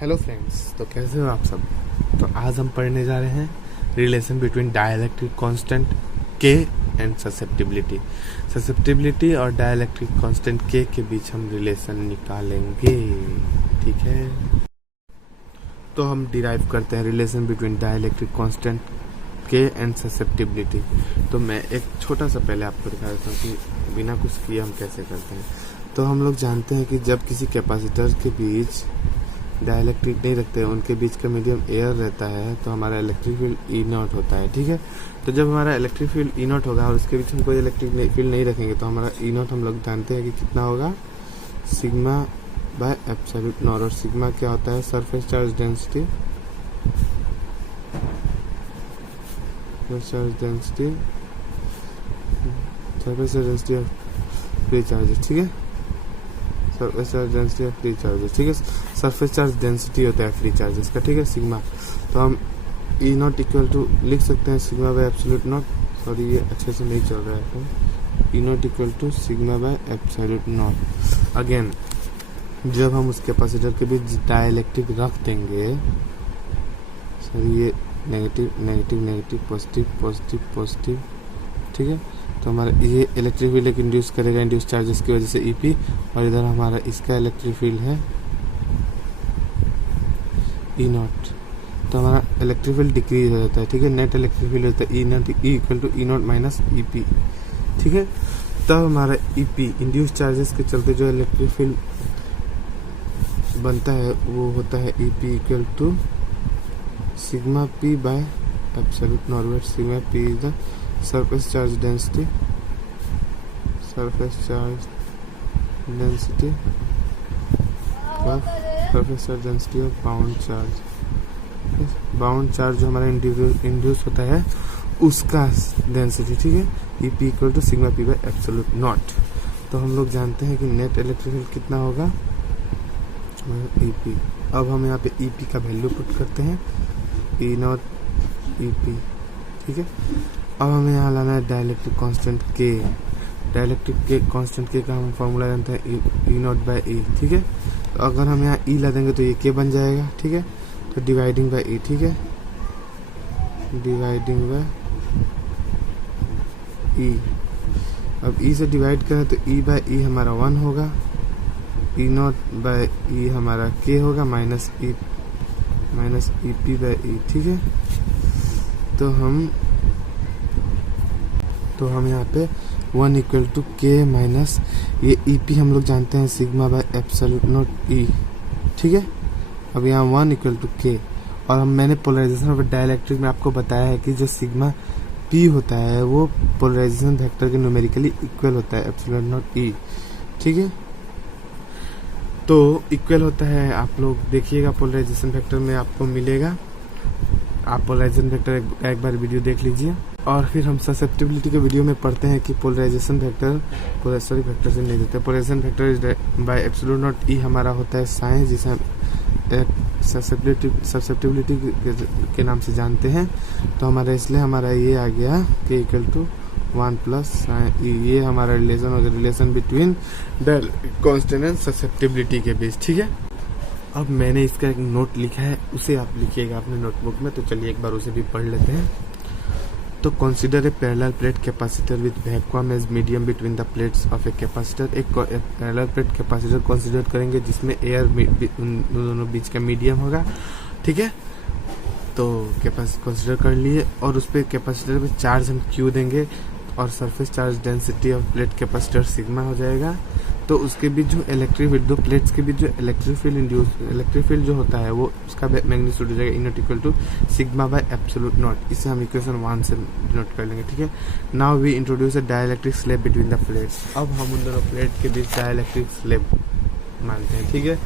Hello friends, तो कैसे हो आप सब। तो आज हम पढ़ने जा रहे हैं रिलेशन बिटवीन डाइलेक्ट्रिक कांस्टेंट के एंड ससेप्टिबिलिटी और डाइलेक्ट्रिक कांस्टेंट के बीच हम रिलेशन निकालेंगे। ठीक है, तो हम डिराइव करते हैं रिलेशन बिटवीन डाइलेक्ट्रिक कांस्टेंट के एंड ससेप्टिबिलिटी। तो मैं एक छोटा सा पहले आपको दिखा देता हूँ कि बिना कुछ किए हम कैसे करते हैं। तो हम लोग जानते हैं कि जब किसी कैपेसिटर के बीच डाइलेक्ट्रिक नहीं रखते हैं, उनके बीच का मीडियम एयर रहता है, तो हमारा इलेक्ट्रिक फील्ड ई नॉट होता है। ठीक है, तो जब हमारा इलेक्ट्रिक फील्ड ई नॉट होगा और उसके बीच हम कोई इलेक्ट्रिक फील्ड नहीं रखेंगे तो हमारा ई नॉट हम लोग जानते हैं कि कितना होगा, सिग्मा बाय एप्सिलॉन नॉट। और सिग्मा क्या होता है, surface charge density, surface charge density of free charges. ठीक है, surface charge density of free charges. ठीक है, सरफेस चार्ज डेंसिटी होता है फ्री चार्जेस का। ठीक है, सिग्मा। तो हम ई नॉट इक्वल टू लिख सकते हैं sigma by epsilon naught. Sorry, ये अच्छे से नहीं चल रहा है। तो E naught equal to sigma by epsilon naught. Again, जब हम उस कैपेसिटर के बीच डाइलेक्ट्रिक रख देंगे, सॉरी ये negative negative negative positive positive positive. ठीक है, तो हमारा ये इलेक्ट्रिक फील्ड इंड्यूस करेगा इंड्यूस चार्जेस की वजह से ईपी, और इधर हमारा इसका इलेक्ट्रिक फील्ड है ई नॉट। तो हमारा इलेक्ट्रिक फील्ड डिक्रीज हो जाता है। ठीक है, नेट इलेक्ट्रिक फील्ड होता है E naught equal to E naught minus EP. ठीक है, तब हमारा ईपी इंड्यूस चार्जेस के चलते जो इलेक्ट्रिक फील्ड बनता है वो होता है EP equal to sigma P by epsilon naught. Sigma P is the surface charge density of surface charge density of bound charge। Bound charge जो हमारा इंड्यूस होता है उसका डेंसिटी। ठीक है, EP equal to sigma P by epsilon naught. तो हम लोग जानते हैं कि नेट इलेक्ट्रिक फील्ड कितना होगा, ईपी। अब हम यहाँ पे ईपी का वैल्यू पुट करते हैं, ई नॉट ईपी। ठीक है, अब हमें यहाँ लाना है डाइलेक्ट्रिक कांस्टेंट के। डाइलेक्ट्रिक के कांस्टेंट के का हम फॉर्मूला जानते हैं ई नॉट बाय ई। ठीक है, तो अगर हम यहाँ ई ला देंगे तो ये के बन जाएगा। ठीक है, तो डिवाइडिंग बाय ई। ठीक है, डिवाइडिंग बाय ई। अब ई से डिवाइड करें तो ई बाय ई हमारा 1 होगा, ई नॉट बाय ई हमारा के होगा माइनस ई पी बाय ई। ठीक है, तो हम यहाँ पे 1 इक्वल टू के माइनस ये ई पी हम लोग जानते हैं सिग्मा बाय एप्सिलॉन नॉट ई। ठीक है, अब यहाँ 1 इक्वल टू के, और मैंने पोलराइजेशन ऑफ डाइलेक्ट्रिक में आपको बताया है कि जो सिग्मा पी होता है वो पोलराइजेशन वेक्टर के न्यूमेरिकली इक्वल होता है एप्सिलॉन नॉट ई। ठीक है, तो इक्वल होता है, आप लोग देखिएगा पोलराइजेशन वेक्टर में आपको मिलेगा। आप पोलराइजेशन वेक्टर एक बार वीडियो देख लीजिए, और फिर हम ससेप्टिबिलिटी के वीडियो में पढ़ते हैं कि पोलराइजेशन वेक्टर, सॉरी वेक्टर से नहीं देते, polarisation vector is by epsilon naught E हमारा होता है साइन, जिसे हम ससेप्टिबिलिटी के नाम से जानते हैं। तो हमारा इसलिए हमारा ये आ गया के इक्वल टू 1 प्लस साइन ई। ये हमारा रिलेशन हो गया, relation between dielectric constant and susceptibility के बीच। ठीक है, अब मैंने इसका एक नोट लिखा है, उसे आप लिखिएगा अपने नोटबुक में। तो चलिए एक बार उसे भी पढ़ लेते हैं। तो consider a parallel plate capacitor with vacuum as medium between the plates of a capacitor. एक पैरेलल प्लेट कैपेसिटर कंसीडर करेंगे जिसमें एयर उन दोनों बीच का मीडियम होगा। ठीक है, तो कैपेसिटर कंसीडर कर लिए, और उस पर कैपेसिटर पे चार्ज हम क्यू देंगे, और surface charge density of plate capacitor sigma हो जाएगा। तो उसके बीच जो इलेक्ट्रिक फील्ड, दो प्लेट्स के बीच जो इलेक्ट्रिक फील्ड जो होता है वो उसका मैग्नीट्यूड हो जाएगा E naught equal to sigma by epsilon naught. इसे हम इक्वेशन 1 से नोट कर लेंगे। ठीक है, now we introduce a dielectric slab between the plates. अब हम उन दोनों प्लेट के बीच डाइलेक्ट्रिक स्लैब मानते हैं। ठीक है,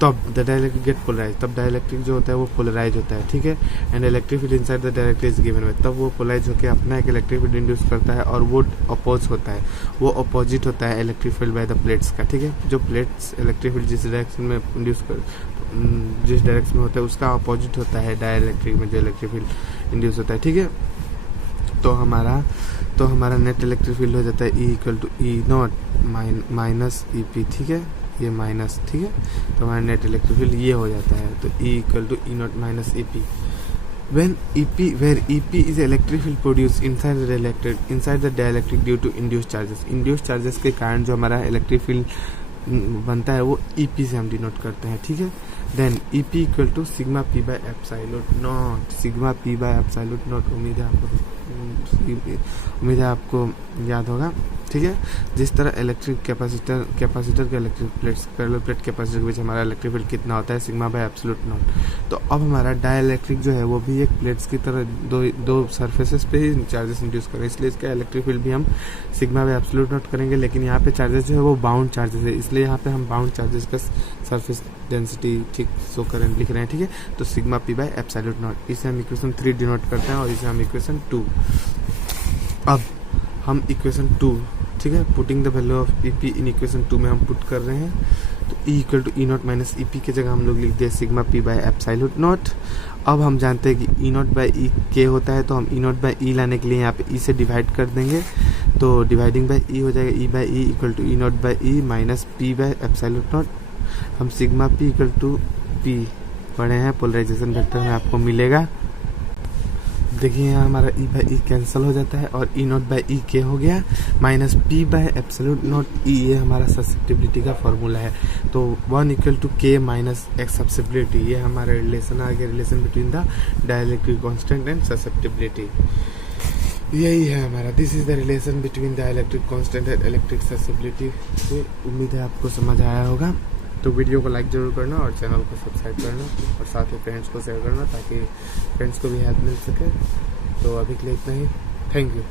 तब द डाइलेक्ट्रिक गेट पोलराइज, तब डाइलेक्ट्रिक जो होता है वो पोलराइज होता है। ठीक है, and electric field inside the dielectric is given में, तब वो पोलराइज होकर अपना एक इलेक्ट्रिक फील्ड इंड्यूस करता है, और वो अपोज होता है, वो अपोजिट होता है electric field by the plates का। ठीक है, जो प्लेट्स इलेक्ट्रिक फील्ड जिस डायरेक्शन में इंड्यूस जिस डायरेक्शन में होता है उसका अपोजिट होता है डाइलेक्ट्रिक में जो इलेक्ट्रिक फील्ड इंड्यूस होता है। ठीक है, तो हमारा नेट इलेक्ट्रिक फील्ड हो जाता है E equal to E naught minus E P. ठीक है, ये माइनस, ठीक है। तो हमारा नेट इलेक्ट्रिक फील्ड ये हो जाता है। तो E equal to E naught minus EP when where EP is electric field produced inside the dielectric due to induced charges के कारण जो हमारा इलेक्ट्रिक फील्ड बनता है वो EP से हम डिनोट करते हैं, ठीक है। Then EP equal to sigma P by epsilon naught, उम्मीद है आपको याद होगा, ठीक है। जिस तरह इलेक्ट्रिक कैपेसिटर के electric plates parallel plate capacitor के बीच हमारा इलेक्ट्रिक फील्ड कितना होता है, सिग्मा बाय एप्सिलॉन नॉट। तो अब हमारा डाइलेक्ट्रिक जो है वो भी एक प्लेट्स की तरह दो सरफेसेस पे ही चार्जेस इंड्यूस करें, इसलिए इसका इलेक्ट्रिक फील्ड भी हम सिग्मा बाय एप्सिलॉन नॉट करेंगे। लेकिन यहाँ पे चार्जेस जो है वो बाउंड चार्जेस है, इसलिए यहाँ पे हम बाउंड चार्जेस का सरफेस डेंसिटी ठीक सो करेंट लिख रहे हैं, ठीक है। तो sigma P by epsilon naught, इसे हम इक्वेशन 3 डिनोट करते हैं और इसे हम इक्वेशन 2। अब हम इक्वेशन 2, ठीक है, putting the value of EP in equation 2 में हम पुट कर रहे हैं। तो E equal to E naught minus EP की जगह हम लोग लिख दिए sigma P by epsilon naught. अब हम जानते हैं कि E naught by E K होता है, तो हम E नॉट बाय E लाने के लिए यहाँ पे E से डिवाइड कर देंगे, तो डिवाइडिंग बाय E हो जाएगा। E by E equal to E naught by E minus P by epsilon naught. हम sigma P equal to P पढ़े हैं, पोलराइजेशन वेक्टर में आपको मिलेगा। देखिए यहाँ हमारा E बाई E कैंसिल हो जाता है और E naught by E K हो गया, minus P by epsilon naught E, ये हमारा ससेप्टिबिलिटी का फॉर्मूला है। तो 1 equal to K minus X susceptibility, ये हमारा रिलेशन आ गया, relation between the dielectric constant and susceptibility. यही है हमारा, this is the relation between the electric constant and electric susceptibility. तो उम्मीद है आपको समझ आया होगा। तो वीडियो को लाइक ज़रूर करना और चैनल को सब्सक्राइब करना और साथ में फ्रेंड्स को शेयर करना ताकि फ्रेंड्स को भी हेल्प मिल सके। तो अभी के लिए इतना ही, थैंक यू।